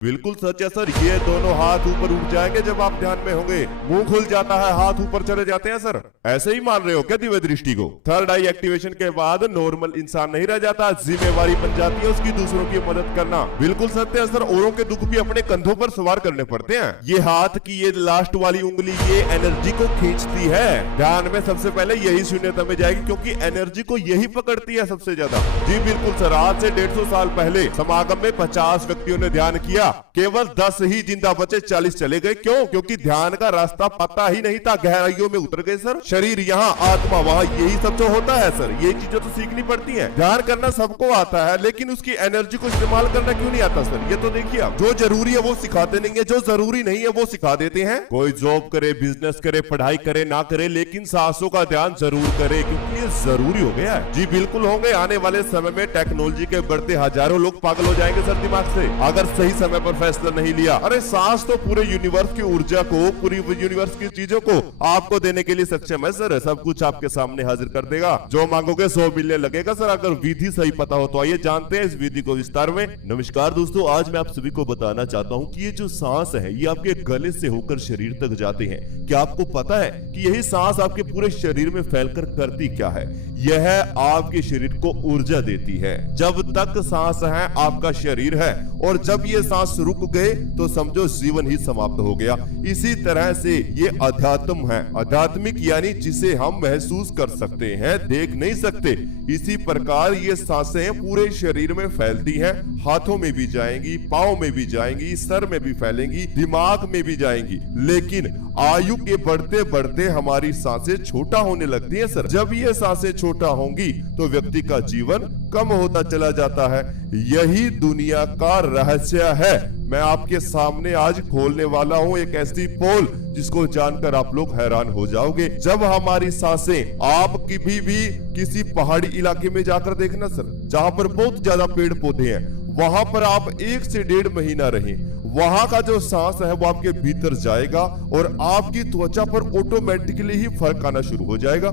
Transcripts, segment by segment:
बिल्कुल सच है सर। ये दोनों हाथ ऊपर उठ जाएंगे जब आप ध्यान में होंगे। मुंह खुल जाता है, हाथ ऊपर चले जाते हैं सर। ऐसे ही मान रहे हो क्या दिव्य दृष्टि को? थर्ड आई एक्टिवेशन के बाद नॉर्मल इंसान नहीं रह जाता, जिम्मेवारी बन जाती है उसकी दूसरों की मदद करना। बिल्कुल सत्य है सर। औरों के दुख भी अपने कंधों पर सवार करने पड़ते हैं। ये हाथ की ये लास्ट वाली उंगली ये एनर्जी को खींचती है। ध्यान में सबसे पहले यही शून्यता में जाएगी, क्योंकि एनर्जी को यही पकड़ती है सबसे ज्यादा। जी बिल्कुल सर। आज से 150 साल पहले समागम में 50 व्यक्तियों ने ध्यान किया, केवल 10 ही जिंदा बचे, 40 चले गए। क्यों? क्योंकि ध्यान का रास्ता पता ही नहीं था, गहराइयों में उतर गए सर। शरीर यहाँ, आत्मा वहाँ, यही सब जो होता है सर। ये चीजें तो सीखनी पड़ती हैं। ध्यान करना सबको आता है, लेकिन उसकी एनर्जी को इस्तेमाल करना क्यों नहीं आता सर? ये तो देखिए आप, जो जरूरी है वो सिखाते नहीं है, जो जरूरी नहीं है वो सिखा देते हैं। कोई जॉब करे, बिजनेस करे, पढ़ाई करे ना करे, लेकिन सांसों का ध्यान जरूर करे, क्योंकि ये जरूरी हो गया है। जी बिल्कुल होंगे। आने वाले समय में टेक्नोलॉजी के बढ़ते हजारों लोग पागल हो जाएंगे सर दिमाग से, अगर सही समय पर फैसला नहीं लिया। अरे सांस तो पूरे यूनिवर्स की ऊर्जा को, पूरी यूनिवर्स की चीजों को आपको देने के लिए सक्षम है सर। सब कुछ आपके सामने हाजिर कर देगा, जो मांगोगे 100 मिलने लगेगा सर, अगर विधि सही पता हो तो। आइए जानते हैं इस विधि को विस्तार में। नमस्कार दोस्तों, आज मैं आप सभी को बताना चाहता हूँ कि ये जो सांस है ये आपके गले से होकर शरीर तक जाते हैं। क्या आपको पता है कि यही सांस आपके पूरे शरीर में फैलकर करती क्या है? यह आपके शरीर को ऊर्जा देती है। जब तक सांस है आपका शरीर है, और जब ये सांस रुक गए तो समझो जीवन ही समाप्त हो गया। इसी तरह से ये अध्यात्म है, आध्यात्मिक यानी जिसे हम महसूस कर सकते हैं, देख नहीं सकते। इसी प्रकार ये सांसें पूरे शरीर में फैलती हैं, हाथों में भी जाएंगी, पाँव में भी जाएंगी, सर में भी फैलेंगी, दिमाग में भी जाएंगी। लेकिन आयु के बढ़ते बढ़ते हमारी सांसें छोटा होने लगती हैं सर। जब ये सांसें छोटा होंगी तो व्यक्ति का जीवन कम होता चला जाता है। यही दुनिया का रहस्य है। मैं आपके सामने आज खोलने वाला हूँ एक ऐसी पोल जिसको जानकर आप लोग हैरान हो जाओगे। जब हमारी सांसें, आप की भी किसी पहाड़ी इलाके में जाकर देखना सर, जहाँ पर बहुत ज्यादा पेड़ पौधे हैं, वहां पर आप 1 से 1.5 महीना रहें, वहां का जो सांस है वो आपके भीतर जाएगा और आपकी त्वचा पर ऑटोमेटिकली ही फर्क आना शुरू हो जाएगा।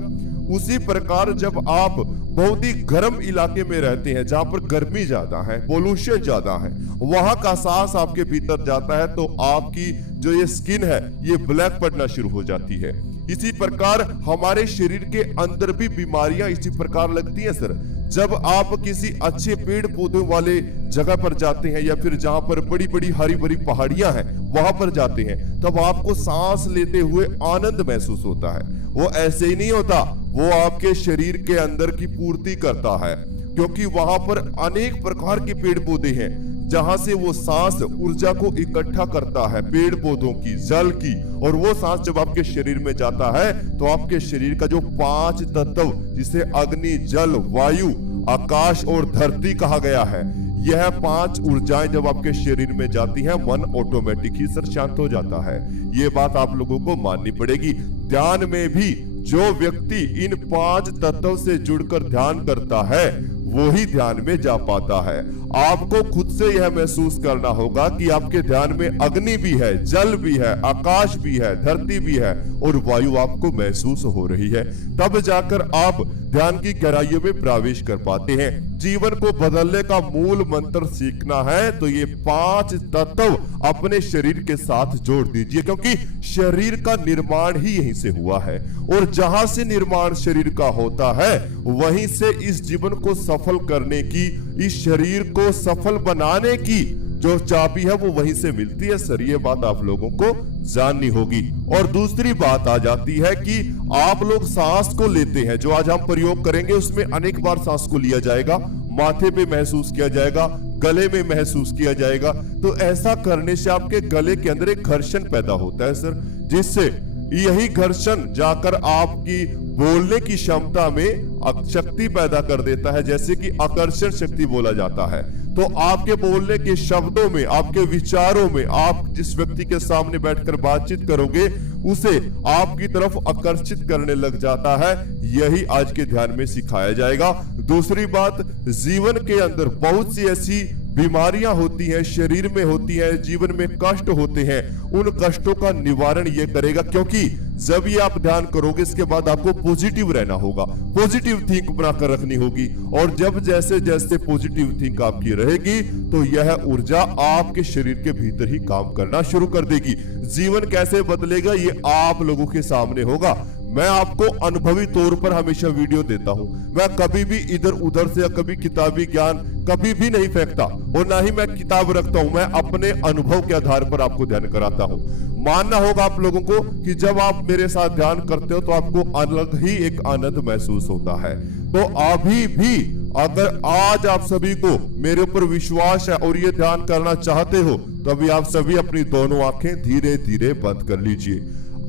उसी प्रकार जब आप बहुत ही गर्म इलाके में रहते हैं, जहां पर गर्मी ज्यादा है, पोल्यूशन ज्यादा है, वहां का सांस आपके भीतर जाता है तो आपकी जो ये स्किन है ये ब्लैक पड़ना शुरू हो जाती है। इसी प्रकार हमारे शरीर के अंदर भी बीमारियां इसी प्रकार लगती हैं सर। जब आप किसी अच्छे पेड़ पौधों वाले जगह पर जाते हैं, या फिर जहां पर बड़ी बड़ी हरी भरी पहाड़ियां हैं वहां पर जाते हैं, तब आपको सांस लेते हुए आनंद महसूस होता है। वो ऐसे ही नहीं होता, वो आपके शरीर के अंदर की पूर्ति करता है, क्योंकि वहां पर अनेक प्रकार के पेड़ पौधे हैं जहां से वो सांस ऊर्जा को इकट्ठा करता है, पेड़ पौधों की, जल की। और वो सांस जब आपके शरीर में जाता है तो आपके शरीर का जो 5 तत्व, जिसे अग्नि, जल, वायु, आकाश और धरती कहा गया है, यह 5 ऊर्जाएं जब आपके शरीर में जाती हैं, मन ऑटोमेटिक ही सर शांत हो जाता है। ये बात आप लोगों को माननी पड़ेगी। ध्यान में भी जो व्यक्ति इन 5 तत्व से जुड़कर ध्यान करता है वो ही ध्यान में जा पाता है। आपको खुद से यह महसूस करना होगा कि आपके ध्यान में अग्नि भी है, जल भी है, आकाश भी है, धरती भी है और वायु आपको महसूस हो रही है। तब जाकर आप ध्यान की गहराइयों में प्रवेश कर पाते हैं। जीवन को बदलने का मूल मंत्र सीखना है तो ये 5 तत्व अपने शरीर के साथ जोड़ दीजिए, क्योंकि शरीर का निर्माण ही यहीं से हुआ है। और जहां से निर्माण शरीर का होता है, वहीं से इस जीवन को सफल करने की, इस शरीर को सफल बनाने की जो चाबी है वो वहीं से मिलती है सर। ये बात आप लोगों को जाननी होगी। और दूसरी बात आ जाती है कि आप लोग सांस को लेते हैं, जो आज हम प्रयोग करेंगे उसमें अनेक बार सांस को लिया जाएगा, माथे पे महसूस किया जाएगा, गले में महसूस किया जाएगा। तो ऐसा करने से आपके गले के अंदर एक घर्षण पैदा होता है सर, जिससे यही घर्षण जाकर आपकी बोलने की क्षमता में शक्ति पैदा कर देता है, जैसे कि आकर्षण शक्ति बोला जाता है। तो आपके बोलने के शब्दों में, आपके विचारों में, आप जिस व्यक्ति के सामने बैठकर बातचीत करोगे उसे आपकी तरफ आकर्षित करने लग जाता है। यही आज के ध्यान में सिखाया जाएगा। दूसरी बात, जीवन के अंदर बहुत सी ऐसी बीमारियां होती हैं, शरीर में होती हैं, जीवन में कष्ट होते हैं, उन कष्टों का निवारण ये करेगा, क्योंकि जब ये आप ध्यान करोगे इसके बाद आपको पॉजिटिव रहना होगा, पॉजिटिव थिंक बनाकर रखनी होगी। और जब जैसे जैसे पॉजिटिव थिंक आपकी रहेगी तो यह ऊर्जा आपके शरीर के भीतर ही काम करना शुरू कर देगी। जीवन कैसे बदलेगा ये आप लोगों के सामने होगा। मैं आपको अनुभवी तौर पर हमेशा वीडियो देता हूं। मैं कभी भी इधर उधर से या कभी किताबी ज्ञान कभी भी नहीं फेंकता और ना ही मैं किताब रखता हूं। मैं अपने अनुभव के आधार पर आपको ध्यान कराता हूं। मानना होगा आप लोगों को कि जब आप मेरे साथ ध्यान करते हो तो आपको अलग ही एक आनंद महसूस होता है। तो अभी भी अगर आज आप सभी को मेरे ऊपर विश्वास है और ये ध्यान करना चाहते हो तो अभी आप सभी अपनी दोनों आंखें धीरे धीरे बंद कर लीजिए।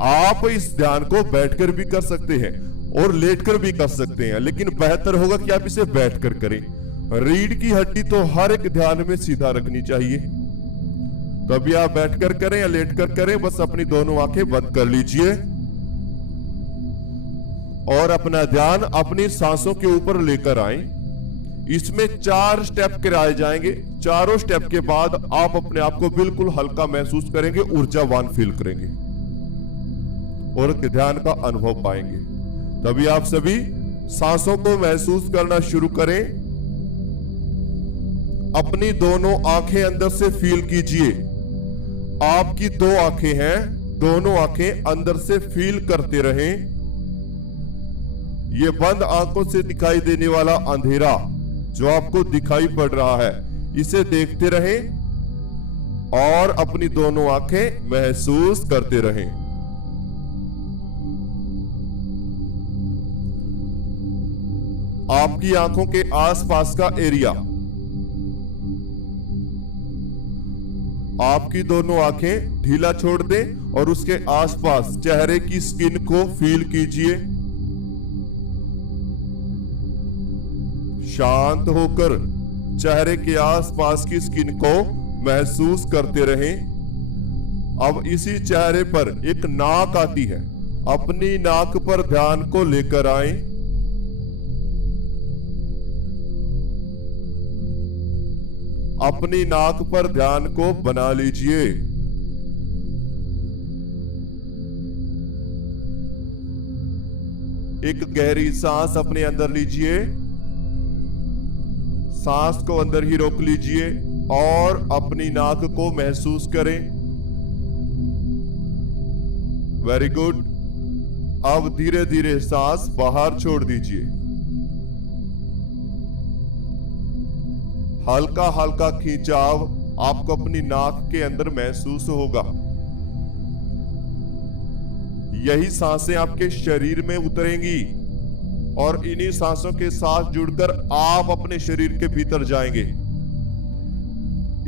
आप इस ध्यान को बैठकर भी कर सकते हैं और लेटकर भी कर सकते हैं, लेकिन बेहतर होगा कि आप इसे बैठकर करें। रीढ़ की हड्डी तो हर एक ध्यान में सीधा रखनी चाहिए। तभी आप बैठकर करें या लेटकर करें, बस अपनी दोनों आंखें बंद कर लीजिए और अपना ध्यान अपनी सांसों के ऊपर लेकर आए। इसमें 4 स्टेप कराए जाएंगे। चारों स्टेप के बाद आप अपने आप को बिल्कुल हल्का महसूस करेंगे, ऊर्जावान फील करेंगे और ध्यान का अनुभव पाएंगे। तभी आप सभी सांसों को महसूस करना शुरू करें। अपनी दोनों आंखें अंदर से फील कीजिए। आपकी 2 आंखें हैं, दोनों आंखें अंदर से फील करते रहें। ये बंद आंखों से दिखाई देने वाला अंधेरा जो आपको दिखाई पड़ रहा है, इसे देखते रहें और अपनी दोनों आंखें महसूस करते रहें। आपकी आंखों के आसपास का एरिया, आपकी दोनों आंखें ढीला छोड़ दें और उसके आसपास चेहरे की स्किन को फील कीजिए। शांत होकर चेहरे के आसपास की स्किन को महसूस करते रहें। अब इसी चेहरे पर एक नाक आती है, अपनी नाक पर ध्यान को लेकर आए। अपनी नाक पर ध्यान को बना लीजिए। एक गहरी सांस अपने अंदर लीजिए। सांस को अंदर ही रोक लीजिए और अपनी नाक को महसूस करें। Very good. अब धीरे धीरे सांस बाहर छोड़ दीजिए। हल्का हल्का खिंचाव आपको अपनी नाक के अंदर महसूस होगा। यही सांसें आपके शरीर में उतरेंगी और इन्हीं सांसों के साथ जुड़कर आप अपने शरीर के भीतर जाएंगे।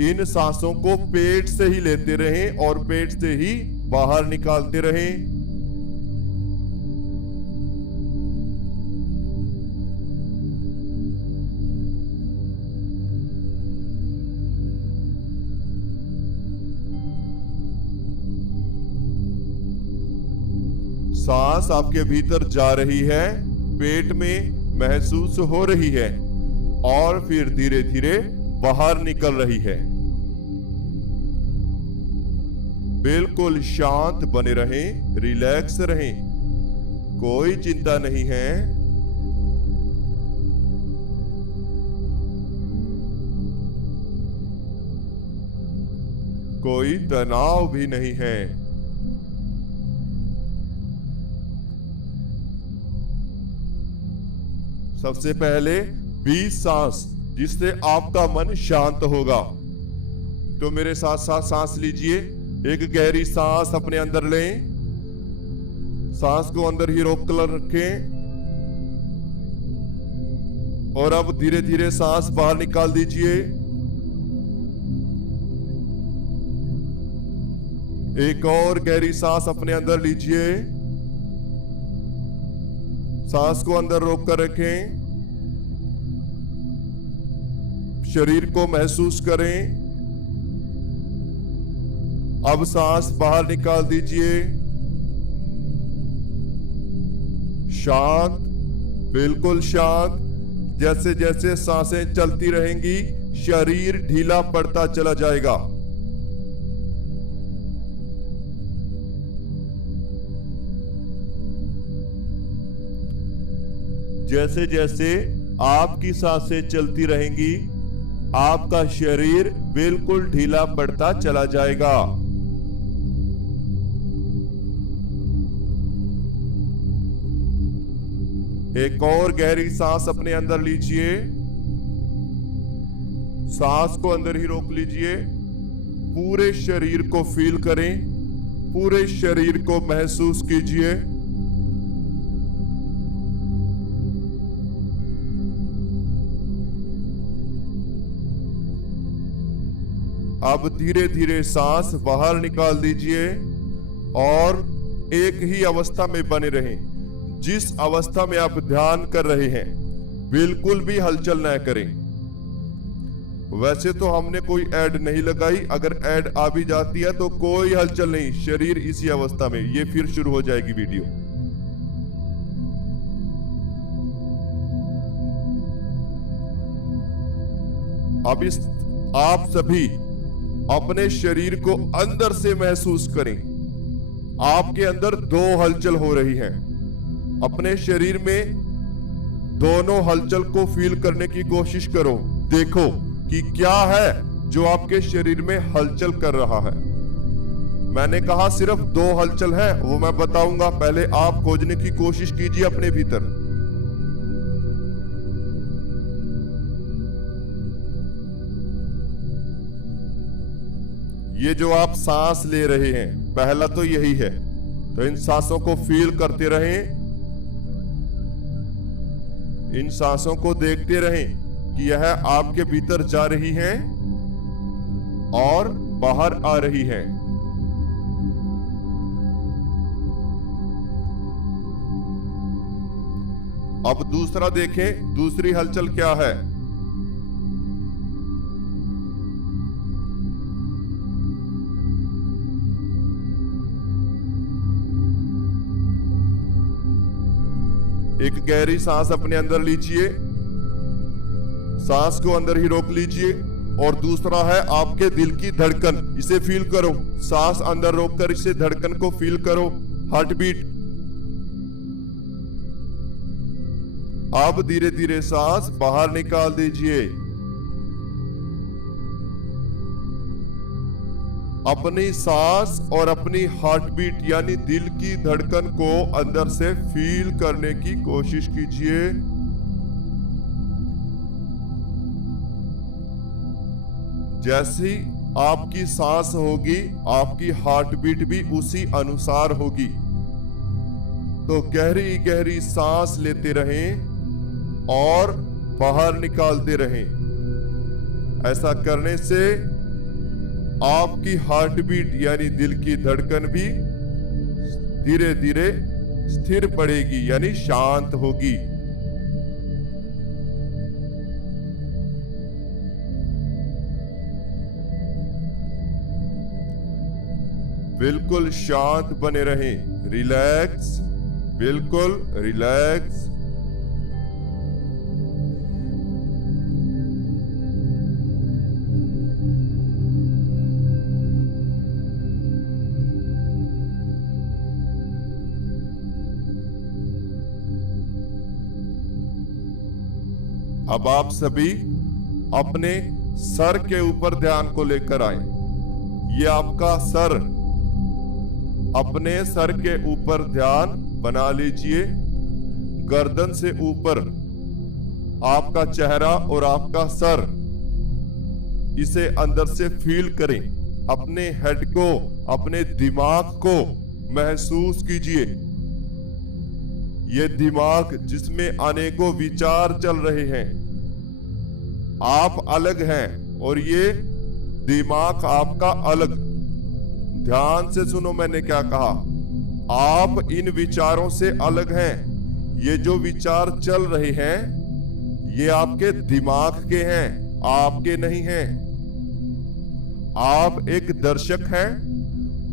इन सांसों को पेट से ही लेते रहें और पेट से ही बाहर निकालते रहें। सांस आपके भीतर जा रही है, पेट में महसूस हो रही है और फिर धीरे धीरे बाहर निकल रही है। बिल्कुल शांत बने रहें, रिलैक्स रहें, कोई चिंता नहीं है। कोई तनाव भी नहीं है। सबसे पहले 20 सांस जिससे आपका मन शांत होगा। तो मेरे साथ साथ सांस लीजिए। एक गहरी सांस अपने अंदर लें। सांस को अंदर ही रोक कर रखें और अब धीरे धीरे सांस बाहर निकाल दीजिए। एक और गहरी सांस अपने अंदर लीजिए। सांस को अंदर रोक कर रखें। शरीर को महसूस करें। अब सांस बाहर निकाल दीजिए। शांत, बिल्कुल शांत। जैसे जैसे सांसें चलती रहेंगी शरीर ढीला पड़ता चला जाएगा। जैसे जैसे आपकी सांसें चलती रहेंगी, आपका शरीर बिल्कुल ढीला पड़ता चला जाएगा। एक और गहरी सांस अपने अंदर लीजिए। सांस को अंदर ही रोक लीजिए। पूरे शरीर को फील करें, पूरे शरीर को महसूस कीजिए। अब धीरे धीरे सांस बाहर निकाल दीजिए और एक ही अवस्था में बने रहें। जिस अवस्था में आप ध्यान कर रहे हैं बिल्कुल भी हलचल न करें। वैसे तो हमने कोई ऐड नहीं लगाई, अगर ऐड आ भी जाती है तो कोई हलचल नहीं, शरीर इसी अवस्था में। ये फिर शुरू हो जाएगी वीडियो। अब आप सभी अपने शरीर को अंदर से महसूस करें। आपके अंदर दो हलचल हो रही हैं। अपने शरीर में दोनों हलचल को फील करने की कोशिश करो। देखो कि क्या है जो आपके शरीर में हलचल कर रहा है। मैंने कहा सिर्फ दो हलचल है, वो मैं बताऊंगा, पहले आप खोजने की कोशिश कीजिए अपने भीतर। ये जो आप सांस ले रहे हैं पहला तो यही है, तो इन सांसों को फील करते रहें, इन सांसों को देखते रहें कि यह आपके भीतर जा रही हैं और बाहर आ रही हैं। अब दूसरा देखें, दूसरी हलचल क्या है। एक गहरी सांस अपने अंदर लीजिए, सांस को अंदर ही रोक लीजिए। और दूसरा है आपके दिल की धड़कन, इसे फील करो। सांस अंदर रोककर इसे धड़कन को फील करो, हार्ट बीट। अब धीरे धीरे सांस बाहर निकाल दीजिए। अपनी सांस और अपनी हार्ट बीट यानी दिल की धड़कन को अंदर से फील करने की कोशिश कीजिए। जैसी आपकी सांस होगी आपकी हार्ट बीट भी उसी अनुसार होगी। तो गहरी गहरी सांस लेते रहें और बाहर निकालते रहें। ऐसा करने से आपकी हार्ट बीट यानी दिल की धड़कन भी धीरे धीरे स्थिर पड़ेगी यानी शांत होगी। बिल्कुल शांत बने रहें, रिलैक्स, बिल्कुल रिलैक्स। अब आप सभी अपने सर के ऊपर ध्यान को लेकर आए। ये आपका सर, अपने सर के ऊपर ध्यान बना लीजिए। गर्दन से ऊपर आपका चेहरा और आपका सर, इसे अंदर से फील करें। अपने हेड को, अपने दिमाग को महसूस कीजिए। ये दिमाग जिसमें अनेकों विचार चल रहे हैं। आप अलग हैं और ये दिमाग आपका अलग। ध्यान से सुनो मैंने क्या कहा। आप इन विचारों से अलग हैं। ये जो विचार चल रहे हैं ये आपके दिमाग के हैं, आपके नहीं हैं। आप एक दर्शक हैं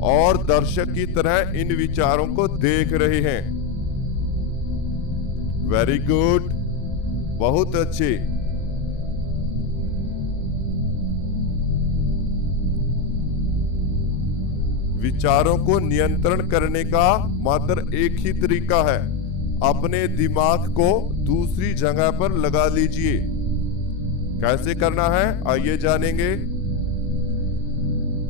और दर्शक की तरह इन विचारों को देख रहे हैं। वेरी गुड, बहुत अच्छे। विचारों को नियंत्रण करने का मात्र एक ही तरीका है, अपने दिमाग को दूसरी जगह पर लगा लीजिए। कैसे करना है आइए जानेंगे।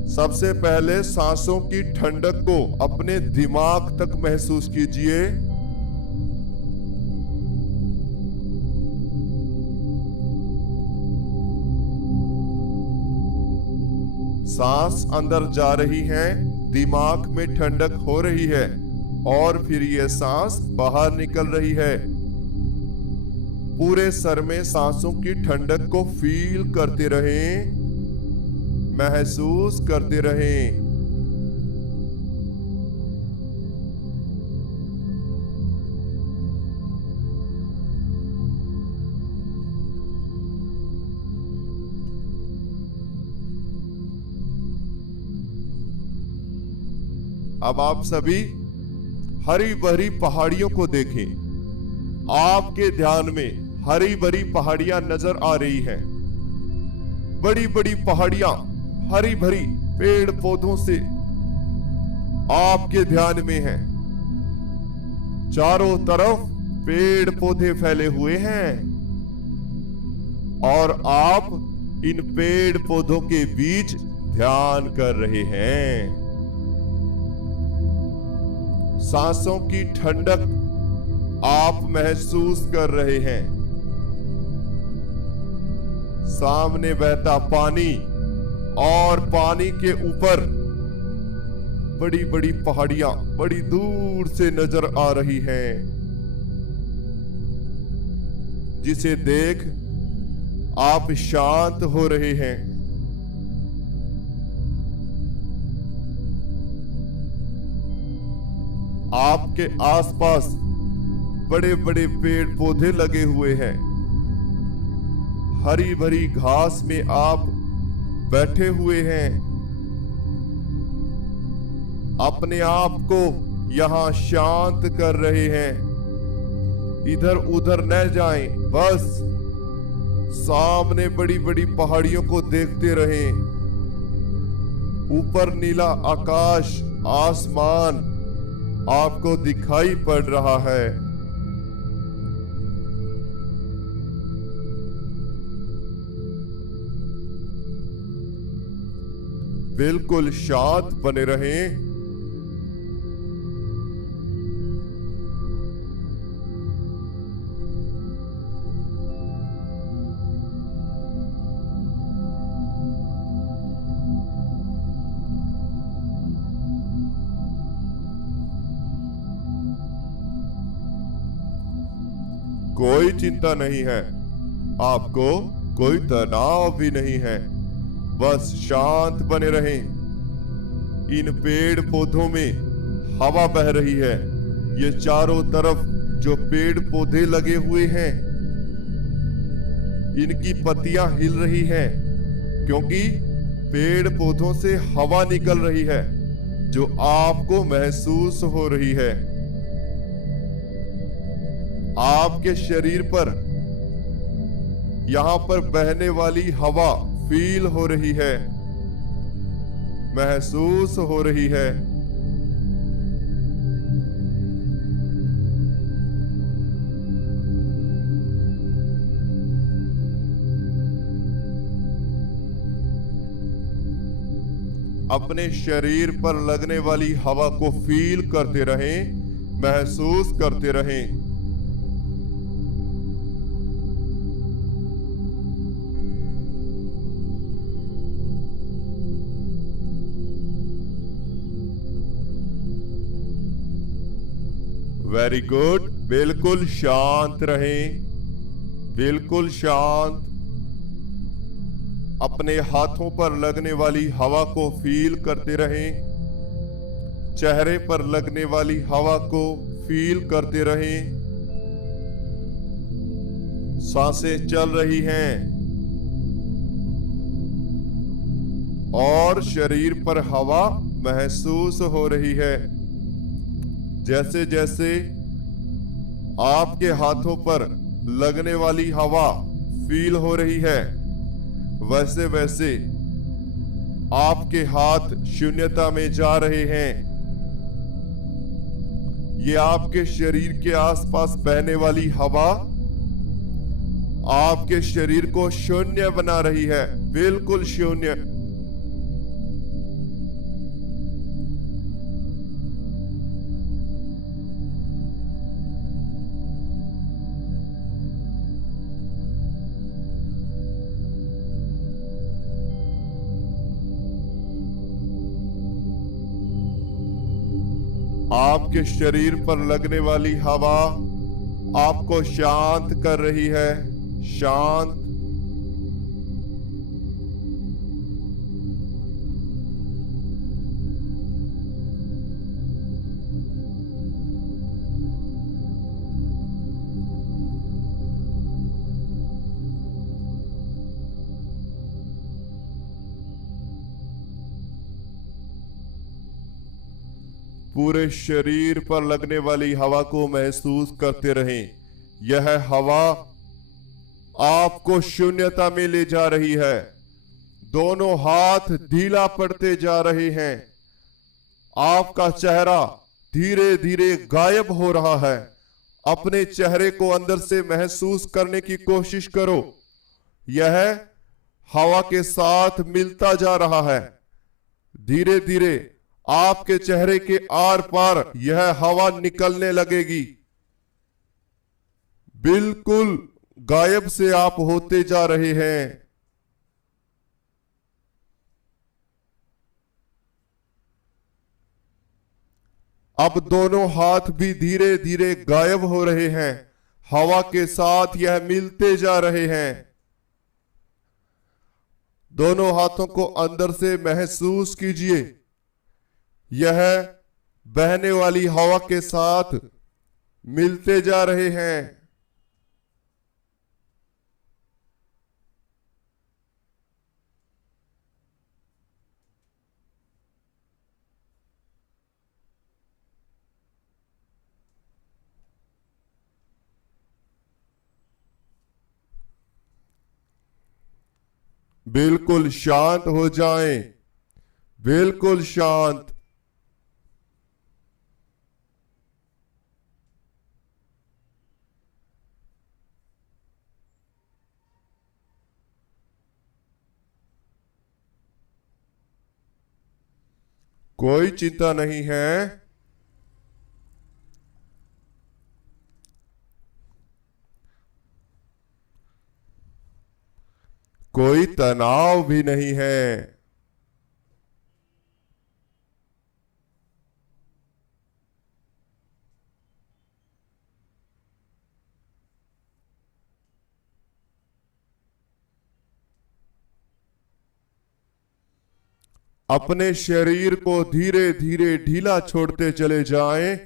सबसे पहले सांसों की ठंडक को अपने दिमाग तक महसूस कीजिए। सांस अंदर जा रही है, दिमाग में ठंडक हो रही है और फिर ये सांस बाहर निकल रही है। पूरे सर में सांसों की ठंडक को फील करते रहें, महसूस करते रहें। अब आप सभी हरी भरी पहाड़ियों को देखें। आपके ध्यान में हरी भरी पहाड़ियां नजर आ रही हैं। बड़ी बड़ी पहाड़ियां हरी भरी पेड़ पौधों से आपके ध्यान में हैं। चारों तरफ पेड़ पौधे फैले हुए हैं और आप इन पेड़ पौधों के बीच ध्यान कर रहे हैं। सांसों की ठंडक आप महसूस कर रहे हैं। सामने बहता पानी और पानी के ऊपर बड़ी बड़ी पहाड़ियां बड़ी दूर से नजर आ रही हैं, जिसे देख आप शांत हो रहे हैं। आपके आसपास बड़े बड़े पेड़ पौधे लगे हुए हैं। हरी भरी घास में आप बैठे हुए हैं। अपने आप को यहां शांत कर रहे हैं। इधर उधर न जाएं, बस सामने बड़ी बड़ी पहाड़ियों को देखते रहें। ऊपर नीला आकाश, आसमान आपको दिखाई पड़ रहा है। बिल्कुल शांत बने रहें। कोई चिंता नहीं है, आपको कोई तनाव भी नहीं है। बस शांत बने रहें। इन पेड़ पौधों में हवा बह रही है। ये चारों तरफ जो पेड़ पौधे लगे हुए हैं, इनकी पत्तियां हिल रही हैं, क्योंकि पेड़ पौधों से हवा निकल रही है जो आपको महसूस हो रही है। आपके शरीर पर यहां पर बहने वाली हवा फील हो रही है, महसूस हो रही है। अपने शरीर पर लगने वाली हवा को फील करते रहें, महसूस करते रहें। Very good. बिल्कुल शांत रहें, बिल्कुल शांत। अपने हाथों पर लगने वाली हवा को फील करते रहें। चेहरे पर लगने वाली हवा को फील करते रहें। सांसें चल रही हैं और शरीर पर हवा महसूस हो रही है। जैसे जैसे आपके हाथों पर लगने वाली हवा फील हो रही है, वैसे वैसे आपके हाथ शून्यता में जा रहे हैं। ये आपके शरीर के आसपास बहने वाली हवा आपके शरीर को शून्य बना रही है, बिल्कुल शून्य। आपके शरीर पर लगने वाली हवा आपको शांत कर रही है, शांत। पूरे शरीर पर लगने वाली हवा को महसूस करते रहें। यह हवा आपको शून्यता में ले जा रही है। दोनों हाथ ढीला पड़ते जा रहे हैं। आपका चेहरा धीरे धीरे गायब हो रहा है। अपने चेहरे को अंदर से महसूस करने की कोशिश करो। यह हवा के साथ मिलता जा रहा है। धीरे धीरे आपके चेहरे के आर पार यह हवा निकलने लगेगी। बिल्कुल गायब से आप होते जा रहे हैं। अब दोनों हाथ भी धीरे धीरे गायब हो रहे हैं। हवा के साथ यह मिलते जा रहे हैं। दोनों हाथों को अंदर से महसूस कीजिए। यह बहने वाली हवा के साथ मिलते जा रहे हैं। बिल्कुल शांत हो जाएं, बिल्कुल शांत। कोई चिंता नहीं है। कोई तनाव भी नहीं है। अपने शरीर को धीरे धीरे ढीला छोड़ते चले जाएं।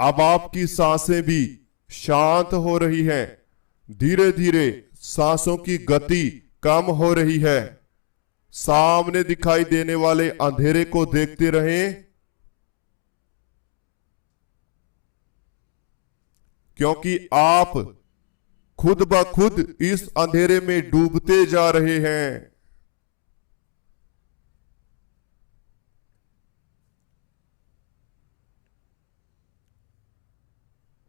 अब आपकी सांसें भी शांत हो रही हैं। धीरे धीरे सांसों की गति कम हो रही है। सामने दिखाई देने वाले अंधेरे को देखते रहें, क्योंकि आप खुद ब खुद इस अंधेरे में डूबते जा रहे हैं।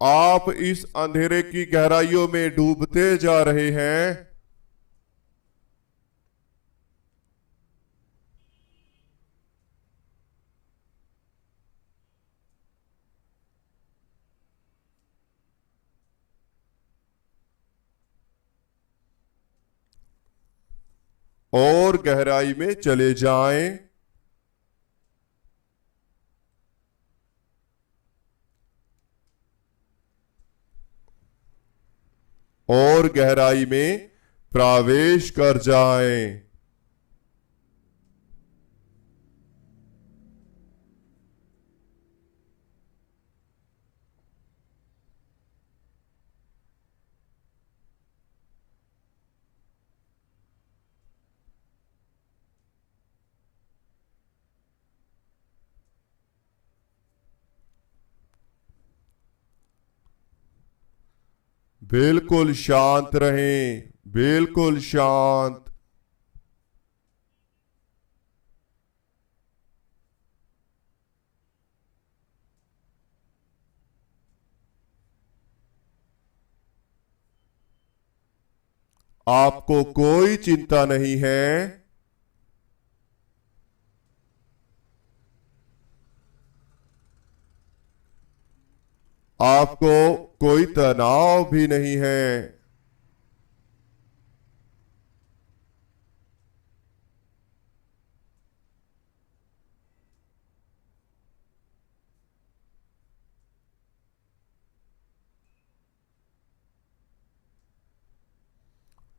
आप इस अंधेरे की गहराइयों में डूबते जा रहे हैं। और गहराई में चले जाएं। और गहराई में प्रवेश कर जाएं। बिल्कुल शांत रहें, बिल्कुल शांत। आपको कोई चिंता नहीं है। आपको कोई तनाव भी नहीं है।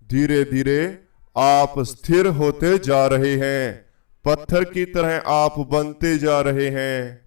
धीरे धीरे आप स्थिर होते जा रहे हैं, पत्थर की तरह आप बनते जा रहे हैं।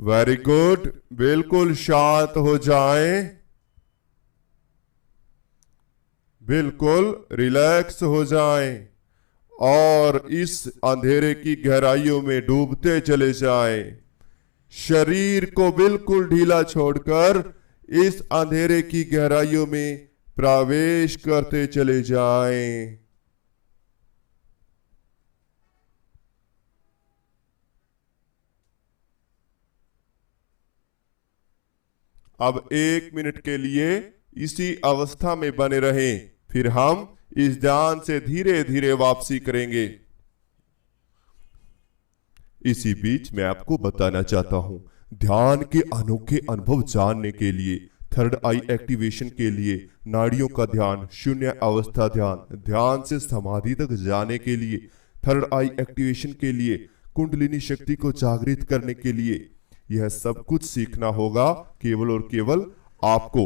वेरी गुड, बिल्कुल शांत हो जाएं, बिल्कुल रिलैक्स हो जाएं और इस अंधेरे की गहराइयों में डूबते चले जाएं। शरीर को बिल्कुल ढीला छोड़कर इस अंधेरे की गहराइयों में प्रवेश करते चले जाएं। अब 1 मिनट के लिए इसी अवस्था में बने रहें, फिर हम इस ध्यान से धीरे धीरे वापसी करेंगे। इसी बीच मैं आपको बताना चाहता हूं, ध्यान के अनोखे अनुभव जानने के लिए, थर्ड आई एक्टिवेशन के लिए, नाड़ियों का ध्यान, शून्य अवस्था ध्यान, ध्यान से समाधि तक जाने के लिए, थर्ड आई एक्टिवेशन के लिए, कुंडलिनी शक्ति को जागृत करने के लिए, यह सब कुछ सीखना होगा केवल और केवल आपको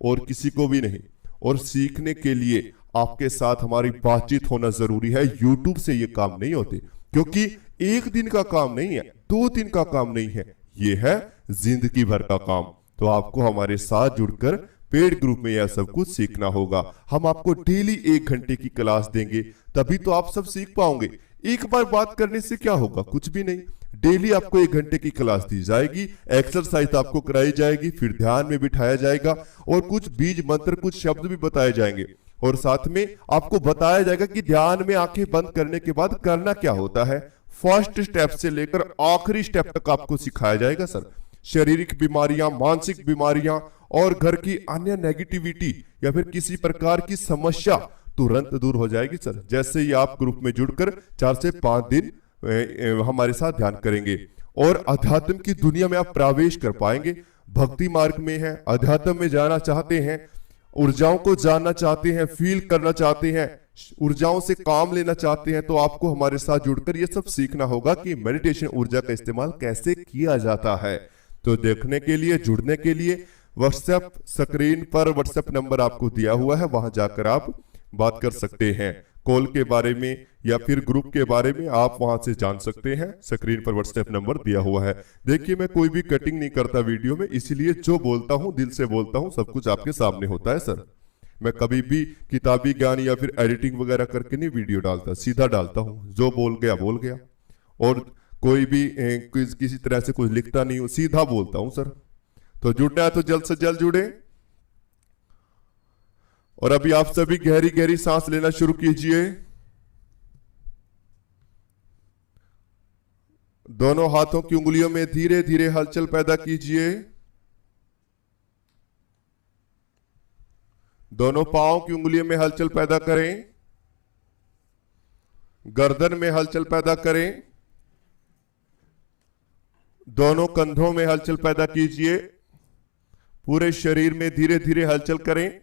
और किसी को भी नहीं। और सीखने के लिए आपके साथ हमारी बातचीत होना जरूरी है। यूट्यूब से ये काम नहीं होते, क्योंकि 1 दिन का काम नहीं है, 2 दिन का काम नहीं है, ये है जिंदगी भर का काम। तो आपको हमारे साथ जुड़कर पेड ग्रुप में यह सब कुछ सीखना होगा। हम आपको डेली 1 घंटे की क्लास देंगे, तभी तो आप सब सीख पाओगे। एक बार बात करने से क्या होगा, कुछ भी नहीं। डेली आपको 1 घंटे की क्लास दी जाएगी, एक्सरसाइज आपको कराई जाएगी, फिर ध्यान में बिठाया जाएगा और कुछ बीज मंत्र, कुछ शब्द भी बताए जाएंगे और साथ में आपको बताया जाएगा कि ध्यान में आंखें बंद करने के बाद करना क्या होता है। फर्स्ट स्टेप से लेकर आखिरी स्टेप तक आपको सिखाया जाएगा सर। शारीरिक बीमारियां, मानसिक बीमारियां और घर की अन्य नेगेटिविटी या फिर किसी प्रकार की समस्या तुरंत दूर हो जाएगी सर, जैसे ही आप ग्रुप में जुड़कर 4 से 5 दिन हमारे साथ ध्यान करेंगे। और अध्यात्म की दुनिया में आप प्रवेश कर पाएंगे। भक्ति मार्ग में है, अध्यात्म में जाना चाहते हैं, ऊर्जाओं को जानना चाहते हैं, फील करना चाहते हैं, ऊर्जाओं से काम लेना चाहते हैं, तो आपको हमारे साथ जुड़कर ये सब सीखना होगा कि मेडिटेशन ऊर्जा का इस्तेमाल कैसे किया जाता है। तो देखने के लिए, जुड़ने के लिए व्हाट्सएप स्क्रीन पर व्हाट्सएप नंबर आपको दिया हुआ है, वहां जाकर आप बात कर सकते हैं। कॉल के बारे में या फिर ग्रुप के बारे में आप वहां से जान सकते हैं। स्क्रीन पर व्हाट्सएप नंबर दिया हुआ है। देखिए, मैं कोई भी कटिंग नहीं करता वीडियो में, इसलिए जो बोलता हूं दिल से बोलता हूं, सब कुछ आपके सामने होता है सर। मैं कभी भी किताबी ज्ञान या फिर एडिटिंग वगैरह करके नहीं वीडियो डालता, सीधा डालता हूं, जो बोल गया। और कोई भी किसी तरह से कुछ लिखता नहीं हूं, सीधा बोलता हूं सर। तो जुड़ना है तो जल्द से जल्द जुड़े। और अभी आप सभी गहरी गहरी सांस लेना शुरू कीजिए। दोनों हाथों की उंगलियों में धीरे धीरे हलचल पैदा कीजिए। दोनों पांव की उंगलियों में हलचल पैदा करें। गर्दन में हलचल पैदा करें। दोनों कंधों में हलचल पैदा कीजिए। पूरे शरीर में धीरे धीरे हलचल करें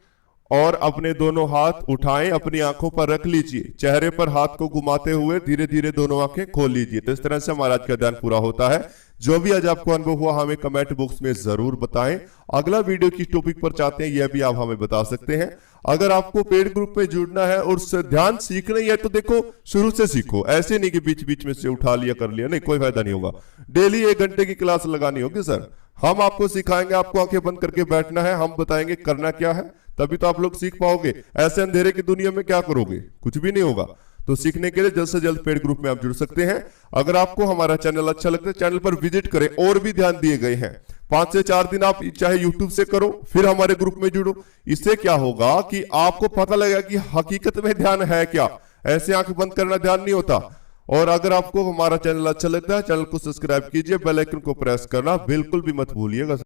और अपने दोनों हाथ उठाएं, अपनी आंखों पर रख लीजिए। चेहरे पर हाथ को घुमाते हुए धीरे धीरे दोनों आंखें खोल लीजिए। तो इस तरह से हमारा आज का ध्यान पूरा होता है। जो भी आज आपको अनुभव हुआ हमें कमेंट बॉक्स में जरूर बताएं। अगला वीडियो किस टॉपिक पर चाहते हैं यह भी आप हमें बता सकते हैं। अगर आपको पेड ग्रुप में जुड़ना है और ध्यान सीखना ही है तो देखो शुरू से सीखो, ऐसे नहीं कि बीच बीच में से उठा लिया कर लिया, नहीं, कोई फायदा नहीं होगा। डेली 1 घंटे की क्लास लगानी होगी सर, हम आपको सिखाएंगे, आपको आंखें बंद करके बैठना है, हम बताएंगे करना क्या है, तभी तो आप लोग सीख पाओगे। ऐसे अंधेरे की दुनिया में क्या करोगे, कुछ भी नहीं होगा। तो सीखने के लिए जल्द से जल्द पेड ग्रुप में आप जुड़ सकते हैं। अगर आपको हमारा चैनल अच्छा लगता है चैनल पर विजिट करें, और भी ध्यान दिए गए हैं। 5 से 4 दिन आप चाहे यूट्यूब से करो फिर हमारे ग्रुप में जुड़ो। इससे क्या होगा कि आपको पता लगेगा कि हकीकत में ध्यान है क्या, ऐसे आंख बंद करना ध्यान नहीं होता। और अगर आपको हमारा चैनल अच्छा लगता है चैनल को सब्सक्राइब कीजिए, बेल आइकन को प्रेस करना बिल्कुल भी मत भूलिएगा।